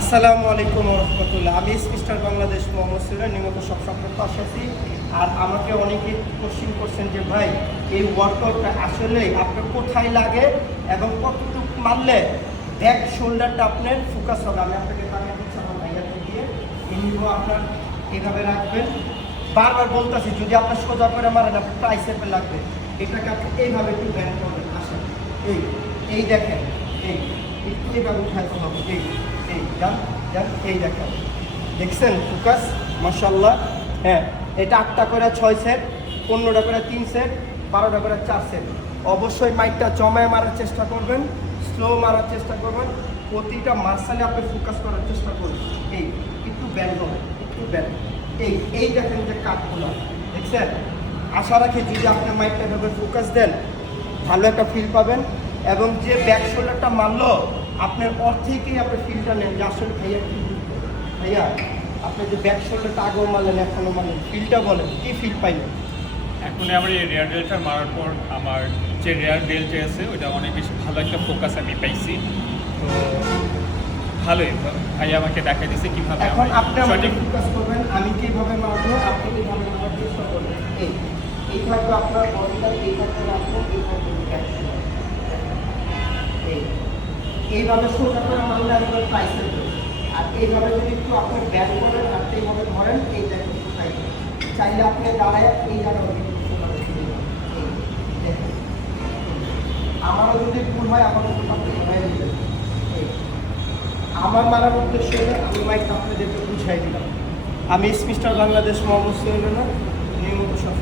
আসসালামু আলাইকুম রহমতুল্লাহ। আমি মিস্টার বাংলাদেশ মোহাম্মদ সিরাজ নিয়মিত সব সপ্তাহ পাশে আছি। আর আমাকে অনেকে কোশ্চিন করছেন যে ভাই এই ওয়ার্কআউটটা আসলে আপনার কোথায় লাগে এবং কতটুকু মারলে ব্যাক শোল্ডারটা আপনার ফোকাস হবে। আমি আপনাকে বানিয়ে দিচ্ছি আমার ভাইয়াকে দিয়ে। এমনিও আপনার এভাবে রাখবেন। বারবার বলতেছি যদি আপনার সোজা করে মারেন আপনার ট্রাইসেপে লাগবে। এটাকে আপনি এইভাবে একটু ব্যান্ড করবেন। আসেন এই দেখেন একটু এইভাবে উঠাইতে হবে। যান এই দেখেন, দেখছেন ফোকাস মাশাআল্লাহ। হ্যাঁ, এটা 8টা করে 6 সেট, 15টা করে 3 সেট, 12টা করে 4 সেট। অবশ্যই মাইকটা জমায় মারার চেষ্টা করবেন, স্লো মারার চেষ্টা করবেন, প্রতিটা মাসলে আপনি ফোকাস করার চেষ্টা করবেন। একটু ব্যান্ড হবে, একটু ব্যান্ড। এই দেখেন যে কাটগুলো দেখছেন। আশা রাখি যদি আপনি মাইকটা এভাবে ফোকাস দেন ভালো একটা ফিল পাবেন। এবং যে ব্যাক শোল্ডারটা মারলো আপনার অর্থেকেই আপনি ফিলটা নেন যে আসলে ভাইয়া আপনি যে ব্যাক শোল্ডারটা আগেও মারলেন এখনও মারলেন, ফিলটা বলেন কী ফিল পাইলেন? এখন আমার এই রেয়ার ডেলটা মারার পর আমার যে রেয়ার ডেলটা আছে ওইটা অনেক বেশি ভালো একটা ফোকাস আমি পাইছি। তো ভালোই ভাই আমাকে দেখা দিচ্ছে কীভাবে এখন আপনি আমাকে ফোকাস করবেন, আমি কীভাবে মারবো আপনি কীভাবে মারার চেষ্টা করবেন। এই থাকবে আপনার বডিটা, এই থাকবে রাখবো, এই থাকবে ব্যাক শোল্ডার। এইভাবে সোজা করে মারলে একবার ট্রাইসেপ দেবেন। আর এইভাবে যদি একটু আপনি ব্যাক করেন আপনি এইভাবে ধরেন, এই দেখেন চাইলে আপনি দাঁড়ায় এই জায়গাটা দেখেন। আমারও যদি ভুল হয় আমারও ভুল আপনি ধরাই দিবেন। আমার মারার উদ্দেশ্য হলে আমি মাইকটা আপনাদেরকে বুঝাই দিলাম। আমি মিস্টার বাংলাদেশ মোহাম্মদ সিরাজ নিয়মিত সব